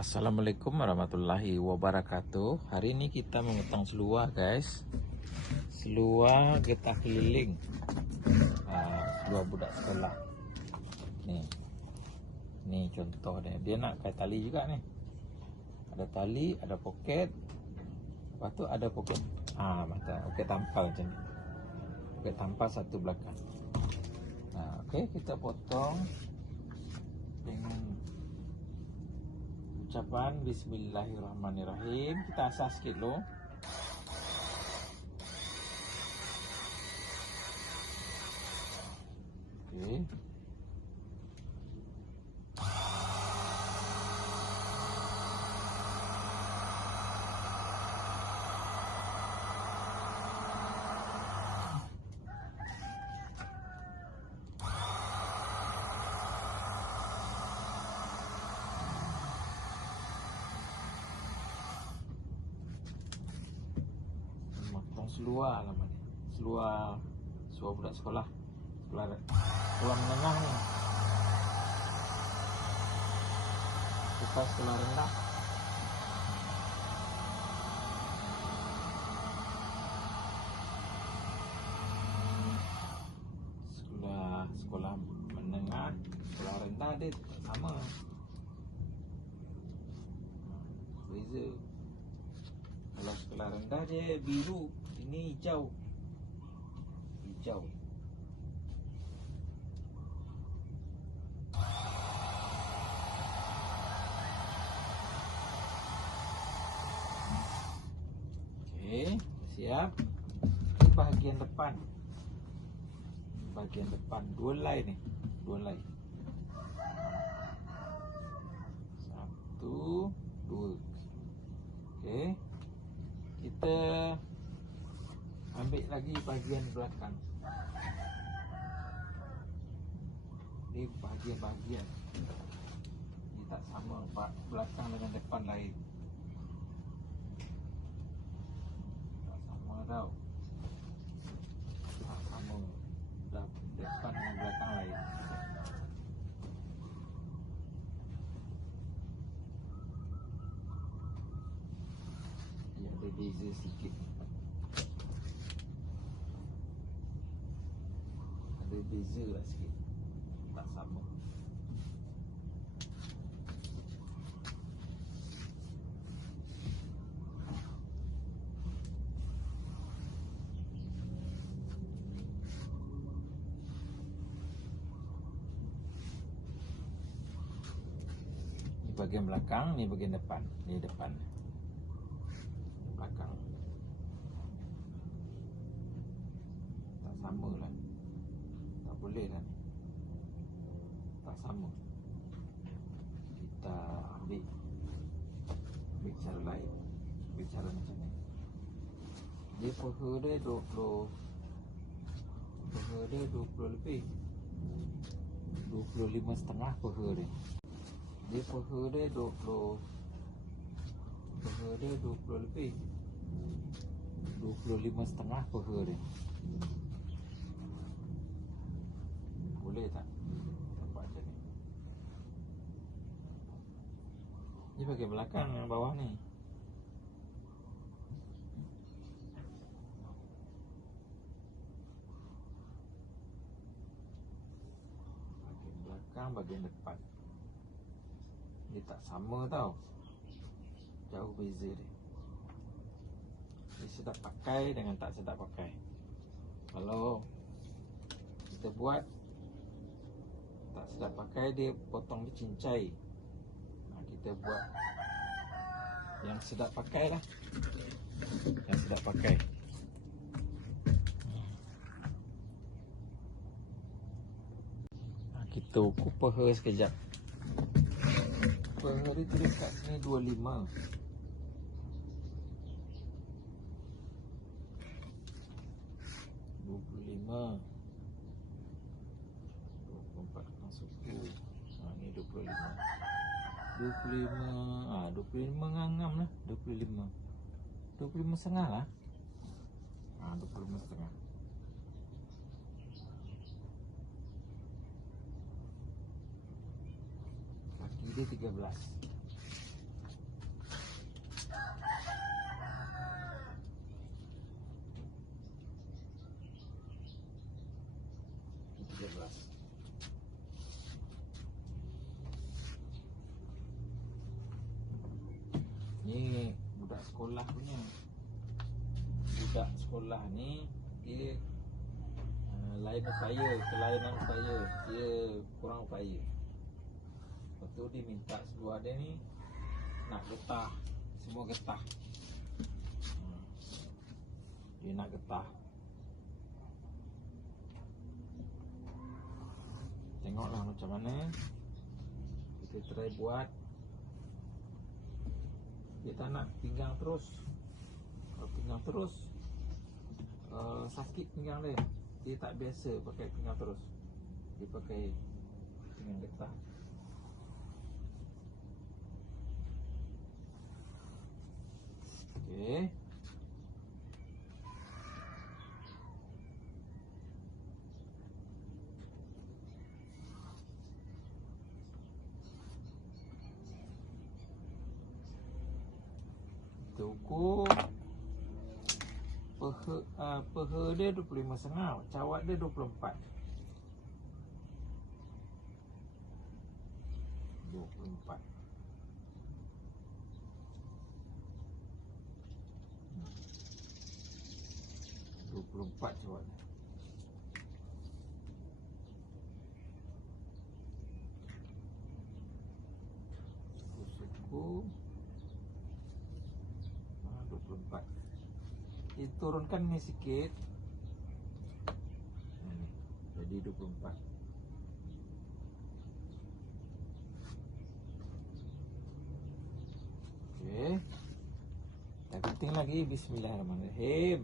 Assalamualaikum warahmatullahi wabarakatuh. Hari ini kita memotong seluar, guys. Seluar getah keliling, seluar budak sekolah. Nih contoh dia nak pakai tali juga nih. Ada tali, ada poket. Lepas tu ada poket. Poket tampal macam ni. Poket tampal satu belakang. Okey, kita potong dengan ucapan Bismillahirrahmanirrahim. Kita asas sikit dulu. Okey. Seluar lah mana? Seluar budak sekolah. Seluar menengah ni. Kita sekolah rendah. Sekolah menengah, sekolah rendah dia sama. Beza. Kalau sekolah rendah dia biru, ini hijau. Okey, siap. Ini bahagian depan. Dua line ni. Satu, dua. Okey. Kita ambil lagi bahagian belakang. Ini bahagian. Ini tak sama, belakang dengan depan lain. Tak sama tau. Tak sama. Depan dengan belakang lain. Dia ada beza sikit. Ada beza lah sikit. Tak sama. Ini bahagian belakang, ni bahagian depan. Ni depan. Belakang. Tak sama lah. Tak boleh lah. Tak sama. Kita ambil cara lain. Ambil cara macam ni. Dia peha dia 20 lebih. 25.5 peha dia. Dia peha dia 20 lebih. 25.5 peha dia. Boleh tak? Nampak macam ni. Ini bahagian belakang yang bawah ni. Bahagian belakang, bahagian depan. Dia tak sama tau. Jauh beza dia. Dia sedap pakai dengan tak sedap pakai. Kalau kita buat tak sedap pakai, dia potong dia cincai. Kita buat yang sedap pakai lah. Kita ukur peha sekejap. Peha dia tulis kat sini 25. 25. 24 masuk tu. Ni 25. 25 ngam lah. 25 setengah lah. 25 setengah. Kaki dia 13. Ni budak sekolah punya. Budak sekolah ni dia lain upaya, kelainan upaya, dia kurang upaya. Lepas tu dia minta seluar dia ni nak getah, semua getah. Dia nak getah. Tengoklah macam mana. Kita try buat. Dia tak nak pinggang terus. Kalau pinggang terus sakit pinggang dia. Dia tak biasa pakai pinggang terus. Dia pakai pinggang getah. Okey. Kita ukur peha dia 25.5, cawat dia 24. 24. Cawat dia. Suku 24. Kita turunkan ni sikit. Jadi 24. Okey. Kita gunting lagi. Bismillahirrahmanirrahim.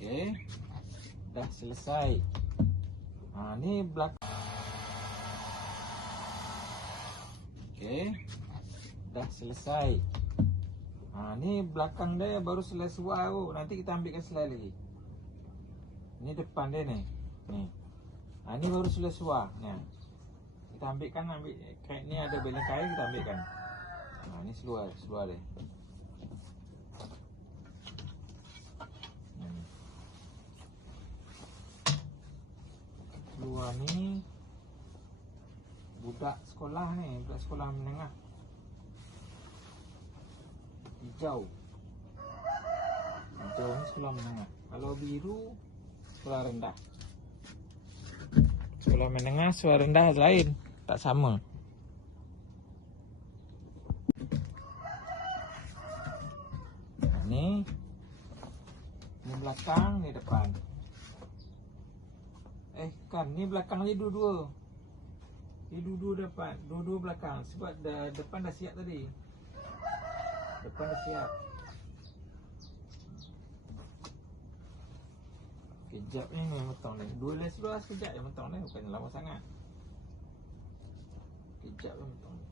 Okey. Dah selesai. Ni belakang. Okey. Dah selesai. Ni belakang dia baru selai seluar tu. Nanti kita ambilkan selai lagi. Ni depan dia ni. Ni. Ni baru selai seluar. Ni. Kita ambil kain ni ada beleng kain, kita ambilkan. Ni seluar dia. Seluar ni budak sekolah ni, budak sekolah menengah. Hijau ni sekolah menengah. Kalau biru sekolah rendah. Sekolah menengah, sekolah rendah lain, tak sama. Ni belakang, ni depan. Ni belakang ni dua-dua. Ni dua-dua depan, dua-dua belakang. Sebab depan dah siap tadi. Depan dah siap. Kejap ni memang metong ni. Dua les dua sekejap je metong ni. Bukan lama sangat. Kejap je metong ni.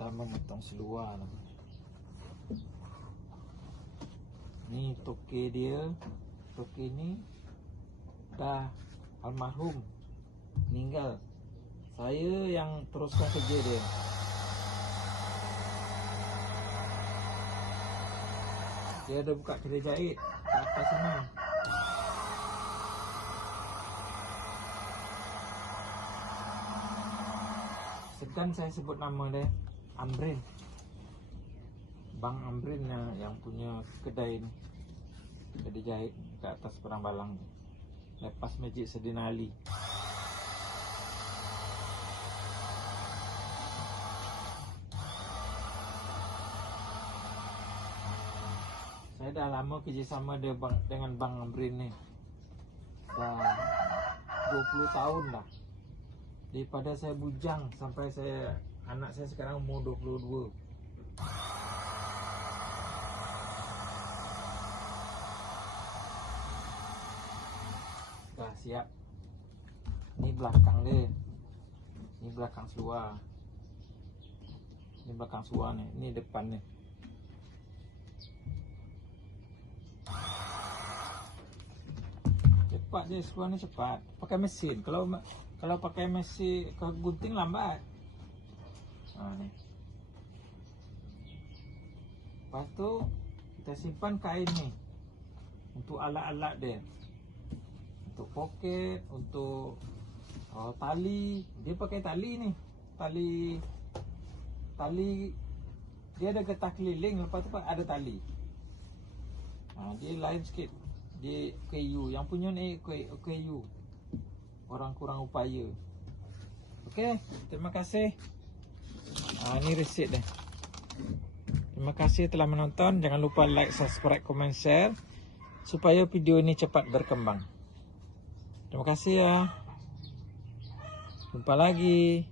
Kita memotong seluar ni. Ni toke dia. Toke ni dah almarhum, meninggal. Saya yang teruskan kerja dia. Dia ada buka kedai jahit kat atas sana. Segan saya sebut nama dia, Amrin. Bang Amrin yang punya kedai ni, kedai jahit kat atas Perang Balang, lepas Masjid Saidina Ali. Saya Saya dah lama kerjasama dengan Bang Amrin ni. Dah 20 tahun dah. Daripada saya bujang sampai anak saya sekarang umur 22. Dah siap. Ni belakang dia. Ni belakang seluar. Ni belakang seluar ni. Ni depan ni. Cepat je, seluar ni cepat. Pakai mesin. Kalau pakai mesin ke gunting lambat. Ni. Lepas tu kita simpan kain ni untuk alat-alat dia. Untuk poket, untuk tali. Dia pakai tali ni. Tali dia ada getah keliling, lepas tu ada tali. Dia lain sikit. Dia KU. Yang punya ni KU. Orang kurang upaya. Okey, terima kasih. Ni resit dia. Terima kasih telah menonton. Jangan lupa like, subscribe, komen, share supaya video ini cepat berkembang. Terima kasih ya. Jumpa lagi.